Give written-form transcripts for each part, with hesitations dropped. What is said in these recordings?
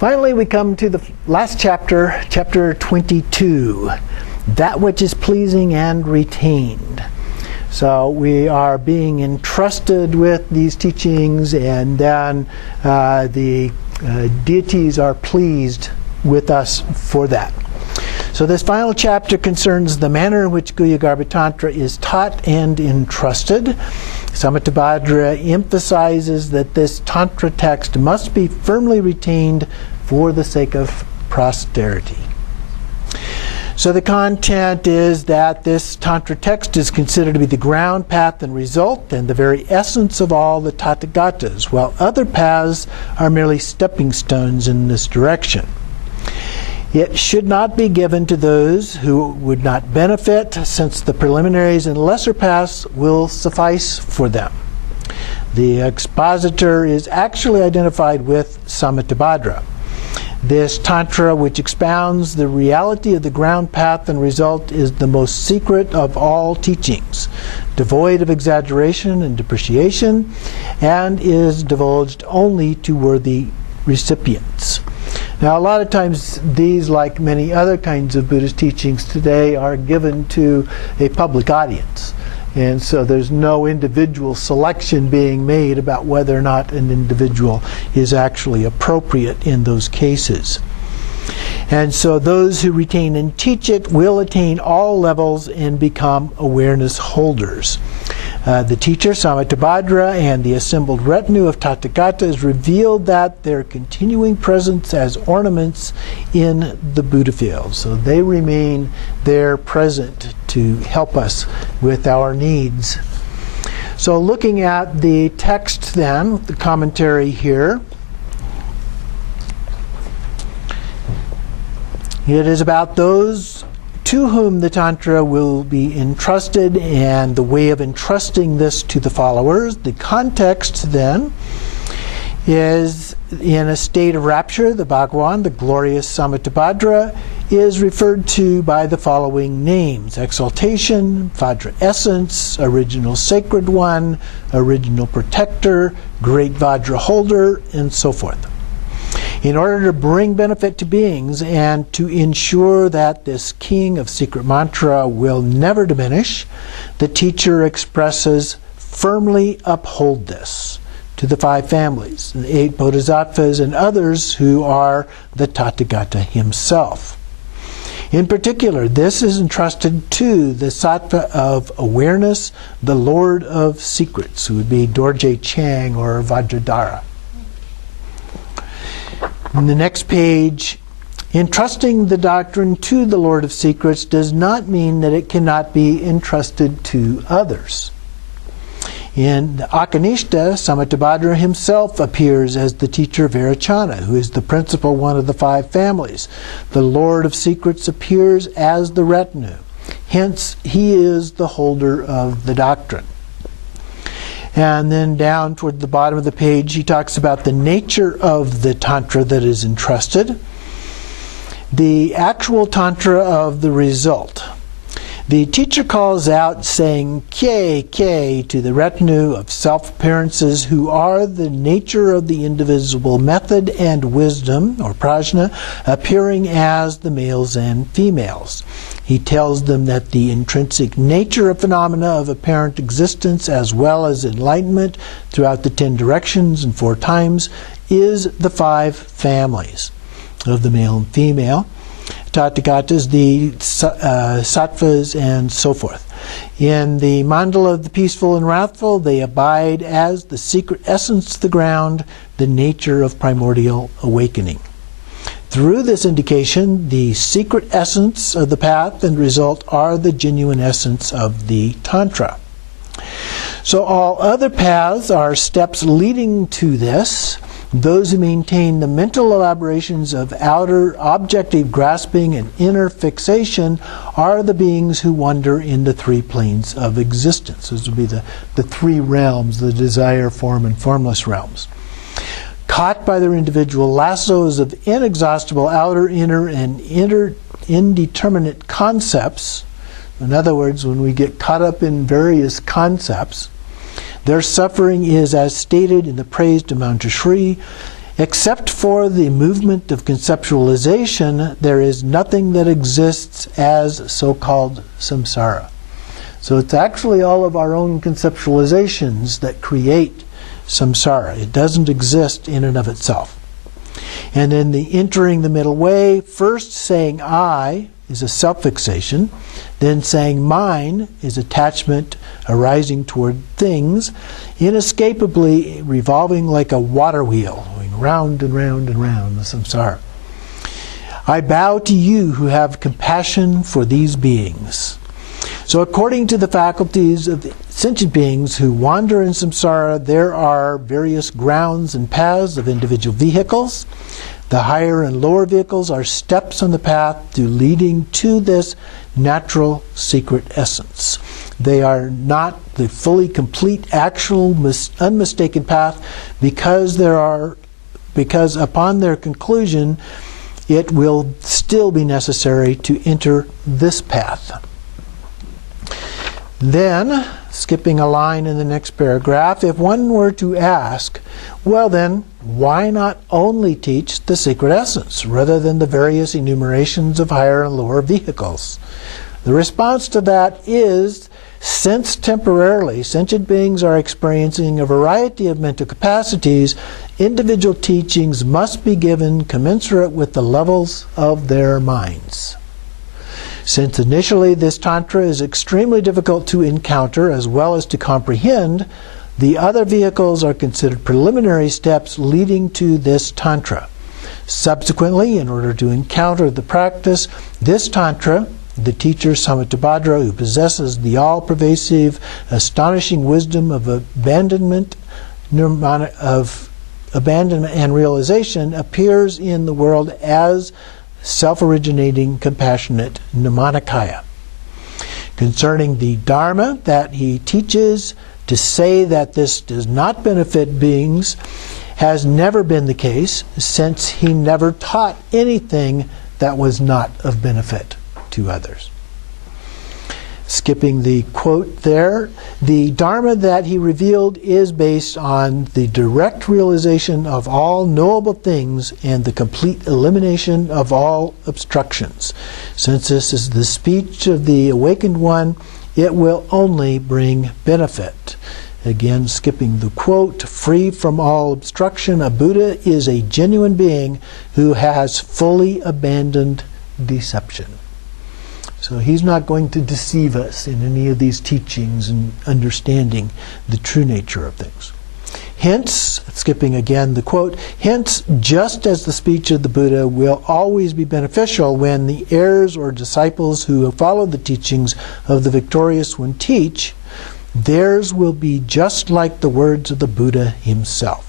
Finally, we come to the last chapter, chapter 22, that which is pleasing and retained. So we are being entrusted with these teachings, and then the deities are pleased with us for that. So this final chapter concerns the manner in which Guhyagarbha Tantra is taught and entrusted. Samittabhadra emphasizes that this Tantra text must be firmly retained for the sake of posterity. So the content is that this Tantra text is considered to be the ground, path, and result, and the very essence of all the Tathagatas, while other paths are merely stepping stones in this direction. It should not be given to those who would not benefit, since the preliminaries and lesser paths will suffice for them. The expositor is actually identified with Samittabhadra. This Tantra, which expounds the reality of the ground, path, and result, is the most secret of all teachings, devoid of exaggeration and depreciation, and is divulged only to worthy recipients. Now, a lot of times these, like many other kinds of Buddhist teachings today, are given to a public audience. And so there's no individual selection being made about whether or not an individual is actually appropriate in those cases. And so those who retain and teach it will attain all levels and become awareness holders. The teacher, Samittabhadra, and the assembled retinue of Tathagatas revealed that their continuing presence as ornaments in the Buddha field. So they remain there present to help us with our needs. So looking at the text then, the commentary here, it is about those to whom the Tantra will be entrusted and the way of entrusting this to the followers. The context then is in a state of rapture. The Bhagawan, the glorious Samittabhadra, is referred to by the following names: exaltation, Vajra essence, original sacred one, original protector, great Vajra holder, and so forth. In order to bring benefit to beings and to ensure that this king of secret mantra will never diminish, the teacher expresses, "Firmly uphold this," to the 5 families, the 8 bodhisattvas, and others who are the Tathagata himself. In particular, this is entrusted to the sattva of awareness, the Lord of Secrets, who would be Dorje Chang or Vajradhara. On the next page, entrusting the doctrine to the Lord of Secrets does not mean that it cannot be entrusted to others. In the Akanishta, Samittabhadra himself appears as the teacher of Virachana, who is the principal one of the 5 families. The Lord of Secrets appears as the retinue. Hence, he is the holder of the doctrine. And then down toward the bottom of the page, he talks about the nature of the Tantra that is entrusted. The actual Tantra of the result. The teacher calls out, saying "Kye, to the retinue of self-appearances who are the nature of the indivisible method and wisdom, or prajna, appearing as the males and females. He tells them that the intrinsic nature of phenomena of apparent existence, as well as enlightenment throughout the 10 directions and 4 times, is the 5 families of the male and female, Tathagatas, the sattvas, and so forth. In the mandala of the peaceful and wrathful, they abide as the secret essence of the ground, the nature of primordial awakening. Through this indication, the secret essence of the path and result are the genuine essence of the Tantra. So all other paths are steps leading to this. Those who maintain the mental elaborations of outer objective grasping and inner fixation are the beings who wander in the 3 planes of existence. Those would be the 3 realms, the desire, form, and formless realms. Caught by their individual lassos of inexhaustible outer, inner, and indeterminate concepts. In other words, when we get caught up in various concepts, their suffering is as stated in the praise to Manjushri, Except for the movement of conceptualization, there is nothing that exists as so-called samsara. So it's actually all of our own conceptualizations that create samsara. It doesn't exist in and of itself. And in the entering the middle way, first saying I is a self-fixation, then saying mine is attachment arising toward things, inescapably revolving like a water wheel, going round and round and round the samsara. I bow to you who have compassion for these beings. So according to the faculties of the sentient beings who wander in samsara, there are various grounds and paths of individual vehicles. The higher and lower vehicles are steps on the path to leading to this natural secret essence. They are not the fully complete, actual, unmistaken path because upon their conclusion, it will still be necessary to enter this path. Then, skipping a line in the next paragraph, if one were to ask, well then, why not only teach the secret essence rather than the various enumerations of higher and lower vehicles? The response to that is, since temporarily sentient beings are experiencing a variety of mental capacities, individual teachings must be given commensurate with the levels of their minds. Since initially this Tantra is extremely difficult to encounter as well as to comprehend, the other vehicles are considered preliminary steps leading to this Tantra. Subsequently, in order to encounter the practice, this Tantra, the teacher Samittabhadra, who possesses the all-pervasive, astonishing wisdom of abandonment and realization, appears in the world as self-originating, compassionate Nirmanakaya. Concerning the Dharma that he teaches, to say that this does not benefit beings has never been the case, since he never taught anything that was not of benefit to others. Skipping the quote there, the Dharma that he revealed is based on the direct realization of all knowable things and the complete elimination of all obstructions. Since this is the speech of the awakened one, it will only bring benefit. Again, skipping the quote, free from all obstruction, a Buddha is a genuine being who has fully abandoned deception. So he's not going to deceive us in any of these teachings and understanding the true nature of things. Hence, skipping again the quote, hence, just as the speech of the Buddha will always be beneficial when the heirs or disciples who follow the teachings of the victorious one teach, theirs will be just like the words of the Buddha himself.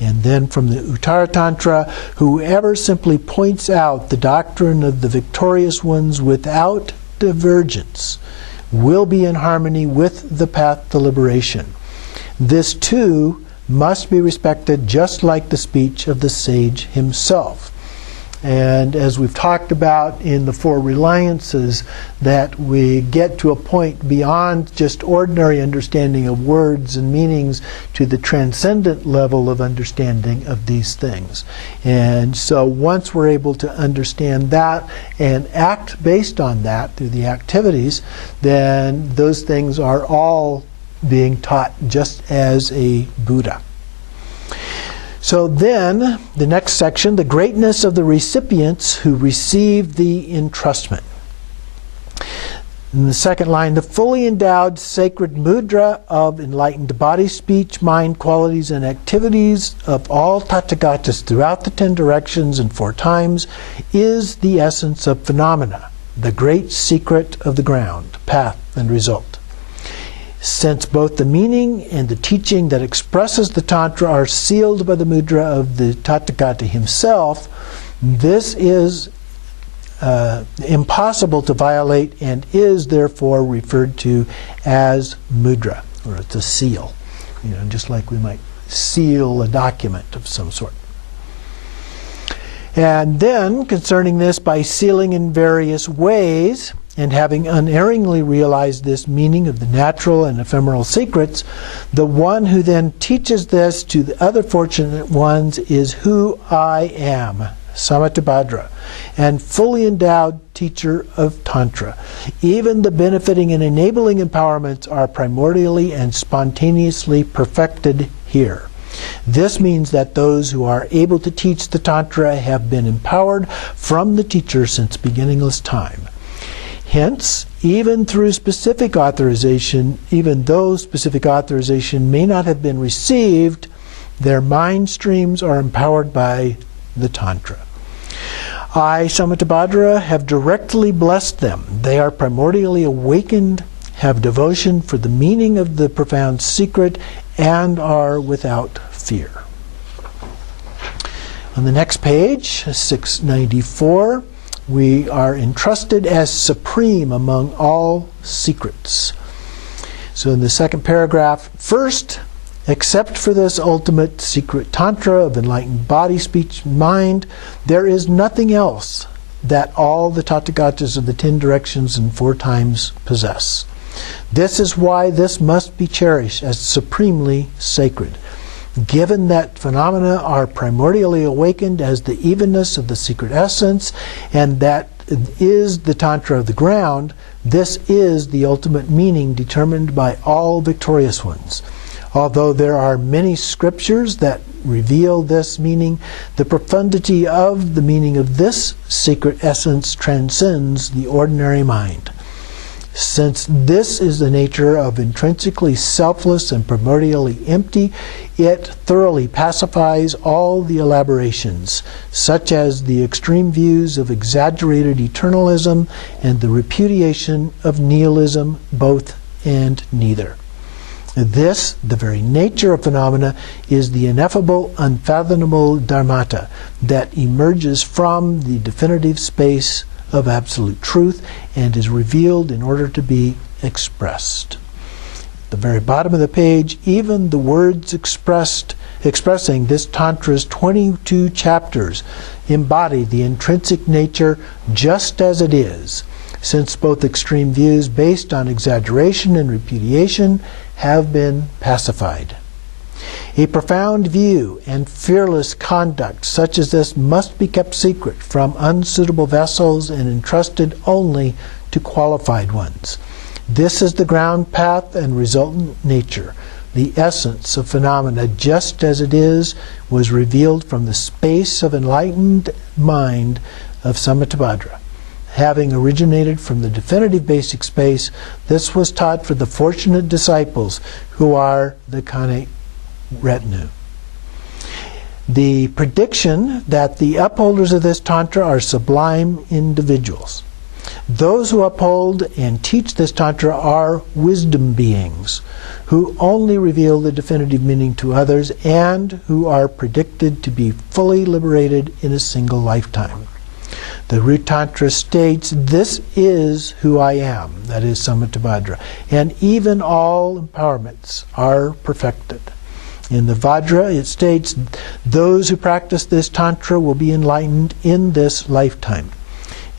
And then from the Uttara Tantra, whoever simply points out the doctrine of the victorious ones without divergence will be in harmony with the path to liberation. This too must be respected just like the speech of the sage himself. And as we've talked about in the Four Reliances, that we get to a point beyond just ordinary understanding of words and meanings to the transcendent level of understanding of these things. And so once we're able to understand that and act based on that through the activities, then those things are all being taught just as a Buddha. So then, the next section, the greatness of the recipients who receive the entrustment. In the second line, the fully endowed sacred mudra of enlightened body, speech, mind, qualities, and activities of all Tathagatas throughout the 10 directions and 4 times is the essence of phenomena, the great secret of the ground, path, and result. Since both the meaning and the teaching that expresses the Tantra are sealed by the mudra of the Tathagata himself, this is impossible to violate and is therefore referred to as mudra, or it's a seal. Just like we might seal a document of some sort. And then, concerning this, by sealing in various ways, and having unerringly realized this meaning of the natural and ephemeral secrets, the one who then teaches this to the other fortunate ones is who I am, Samattabhadra, and fully endowed teacher of Tantra. Even the benefiting and enabling empowerments are primordially and spontaneously perfected here. This means that those who are able to teach the Tantra have been empowered from the teacher since beginningless time. Hence, even through specific authorization, even though specific authorization may not have been received, their mind streams are empowered by the Tantra. I, Samattabhadra, have directly blessed them. They are primordially awakened, have devotion for the meaning of the profound secret, and are without fear. On the next page, 694, we are entrusted as supreme among all secrets. So in the second paragraph, first, except for this ultimate secret Tantra of enlightened body, speech, mind, there is nothing else that all the Tathagatas of the 10 directions and 4 times possess. This is why this must be cherished as supremely sacred. Given that phenomena are primordially awakened as the evenness of the secret essence, and that is the Tantra of the ground, this is the ultimate meaning determined by all victorious ones. Although there are many scriptures that reveal this meaning, the profundity of the meaning of this secret essence transcends the ordinary mind. Since this is the nature of intrinsically selfless and primordially empty, it thoroughly pacifies all the elaborations, such as the extreme views of exaggerated eternalism and the repudiation of nihilism, both and neither. This, the very nature of phenomena, is the ineffable, unfathomable dharmata that emerges from the definitive space of absolute truth and is revealed in order to be expressed. At the very bottom of the page, even the words expressing this Tantra's 22 chapters embody the intrinsic nature just as it is, since both extreme views based on exaggeration and repudiation have been pacified. A profound view and fearless conduct such as this must be kept secret from unsuitable vessels and entrusted only to qualified ones. This is the ground path and resultant nature. The essence of phenomena, just as it is, was revealed from the space of enlightened mind of Samattabhadra. Having originated from the definitive basic space, this was taught for the fortunate disciples who are the Kane retinue. The prediction that the upholders of this Tantra are sublime individuals. Those who uphold and teach this Tantra are wisdom beings who only reveal the definitive meaning to others and who are predicted to be fully liberated in a single lifetime. The root Tantra states, "This is who I am," that is Samattabhadra, and even all empowerments are perfected. In the Vajra, it states, "Those who practice this Tantra will be enlightened in this lifetime."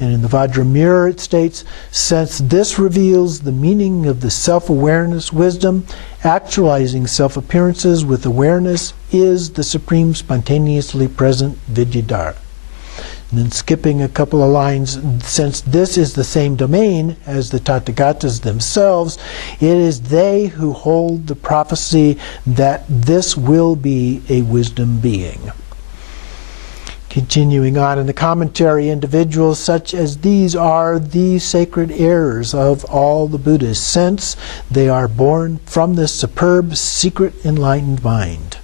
And in the Vajra mirror, it states, "Since this reveals the meaning of the self-awareness wisdom, actualizing self-appearances with awareness is the supreme spontaneously present Vidyadhara." And then skipping a couple of lines, since this is the same domain as the Tathagatas themselves, it is they who hold the prophecy that this will be a wisdom being. Continuing on in the commentary, individuals such as these are the sacred heirs of all the Buddhas, since they are born from this superb, secret, enlightened mind.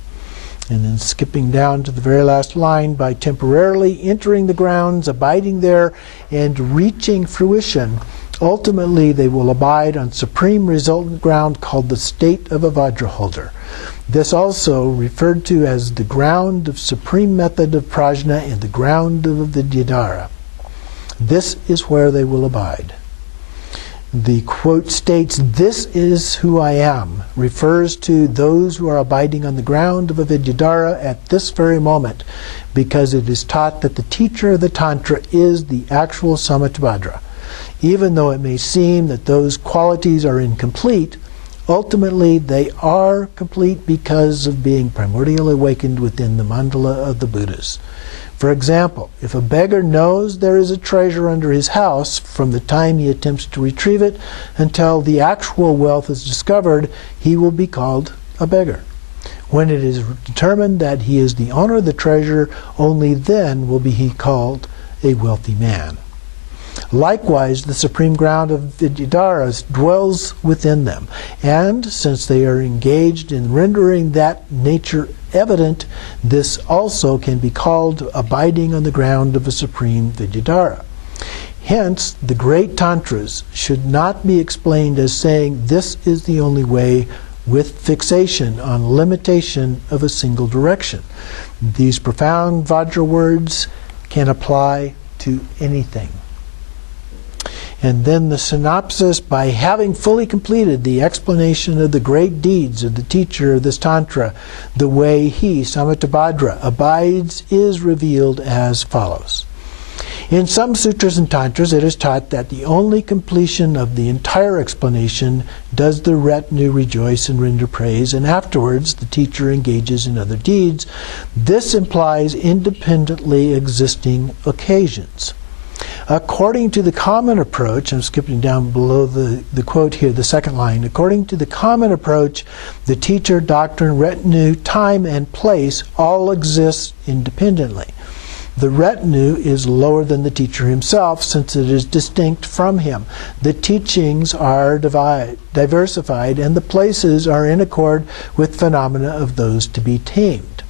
And then skipping down to the very last line, by temporarily entering the grounds, abiding there, and reaching fruition, ultimately they will abide on supreme resultant ground called the state of a Vajra holder. This also referred to as the ground of supreme method of prajna and the ground of Vidyadhara. This is where they will abide. The quote states, "This is who I am," refers to those who are abiding on the ground of a Vidyadhara at this very moment, because it is taught that the teacher of the Tantra is the actual Samattabhadra. Even though it may seem that those qualities are incomplete, ultimately they are complete because of being primordially awakened within the mandala of the Buddhas. For example, if a beggar knows there is a treasure under his house from the time he attempts to retrieve it until the actual wealth is discovered, he will be called a beggar. When it is determined that he is the owner of the treasure, only then will he be called a wealthy man. Likewise, the supreme ground of Vidyadharas dwells within them, and since they are engaged in rendering that nature evident, this also can be called abiding on the ground of a supreme Vidyadhara. Hence, the great tantras should not be explained as saying this is the only way, with fixation on limitation of a single direction. These profound Vajra words can apply to anything. And then the synopsis: by having fully completed the explanation of the great deeds of the teacher of this Tantra, the way he, Samattabhadra, abides is revealed as follows. In some sutras and tantras it is taught that the only completion of the entire explanation does the retinue rejoice and render praise, and afterwards the teacher engages in other deeds. This implies independently existing occasions. According to the common approach, I'm skipping down below the quote here, the second line. According to the common approach, the teacher, doctrine, retinue, time, and place all exist independently. The retinue is lower than the teacher himself, since it is distinct from him. The teachings are diversified, and the places are in accord with phenomena of those to be tamed.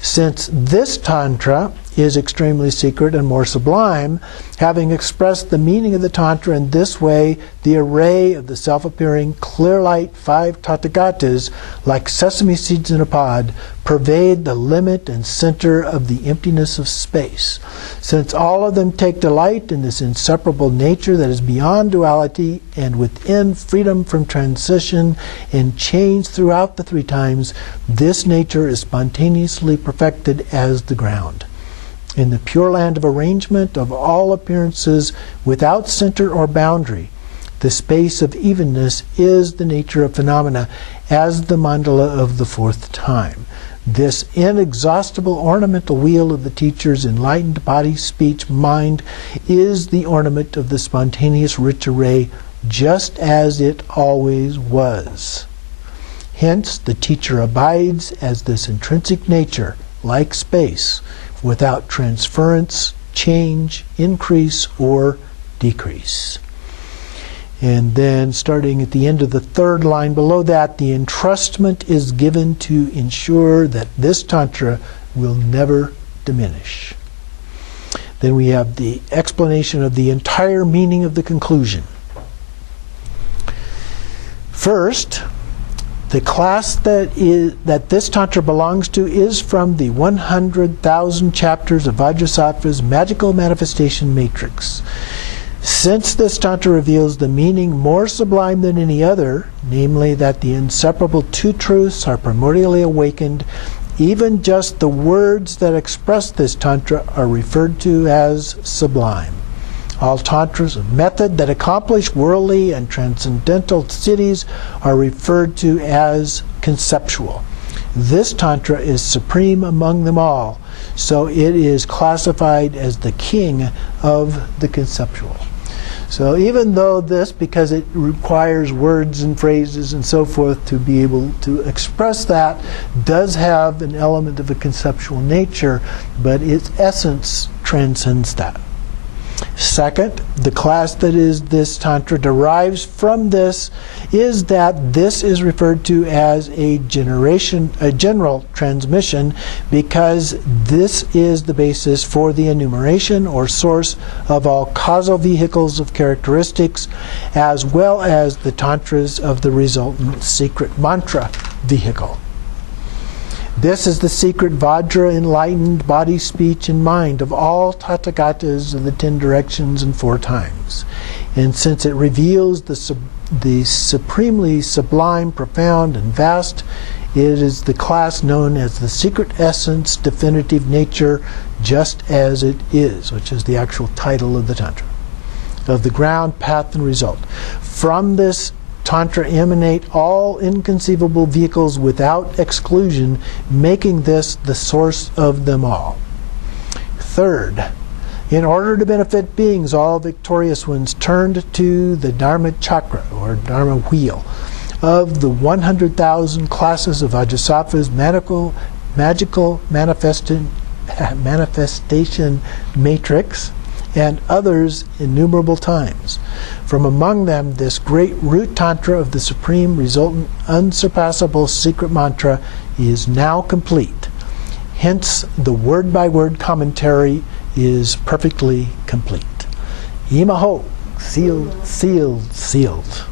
Since this Tantra is extremely secret and more sublime, having expressed the meaning of the Tantra in this way, the array of the self-appearing clear-light 5 Tathagatas, like sesame seeds in a pod, pervade the limit and center of the emptiness of space. Since all of them take delight in this inseparable nature that is beyond duality and within freedom from transition and change throughout the 3 times, this nature is spontaneously perfected as the ground. In the pure land of arrangement of all appearances without center or boundary, the space of evenness is the nature of phenomena as the mandala of the 4th time. This inexhaustible ornamental wheel of the teacher's enlightened body, speech, mind is the ornament of the spontaneous rich array, just as it always was. Hence, the teacher abides as this intrinsic nature, like space, without transference, change, increase, or decrease. And then starting at the end of the 3rd line below that, the entrustment is given to ensure that this Tantra will never diminish. Then we have the explanation of the entire meaning of the conclusion. First, the class that this Tantra belongs to is from the 100,000 chapters of Vajrasattva's magical manifestation matrix. Since this Tantra reveals the meaning more sublime than any other, namely that the inseparable 2 truths are primordially awakened, even just the words that express this Tantra are referred to as sublime. All tantras of method that accomplish worldly and transcendental cities are referred to as conceptual. This Tantra is supreme among them all, so it is classified as the king of the conceptual. So even though this, because it requires words and phrases and so forth to be able to express that, does have an element of a conceptual nature, but its essence transcends that. Second, the class that is this Tantra derives from this is that this is referred to as a general transmission, because this is the basis for the enumeration or source of all causal vehicles of characteristics, as well as the Tantras of the resultant secret mantra vehicle. This is the secret Vajra enlightened body, speech, and mind of all Tathagatas of the 10 directions and 4 times. And since it reveals the supremely sublime, profound, and vast, it is the class known as the secret essence, definitive nature, just as it is, which is the actual title of the Tantra. of the ground, path, and result. From this Tantra emanate all inconceivable vehicles without exclusion, making this the source of them all. Third, in order to benefit beings, all victorious ones turned to the Dharma chakra, or Dharma wheel, of the 100,000 classes of Vajrasattva's magical manifestation matrix, and others innumerable times. From among them, this great root tantra of the supreme, resultant, unsurpassable secret mantra is now complete. Hence, the word-by-word commentary is perfectly complete. Imaho, sealed, sealed, sealed.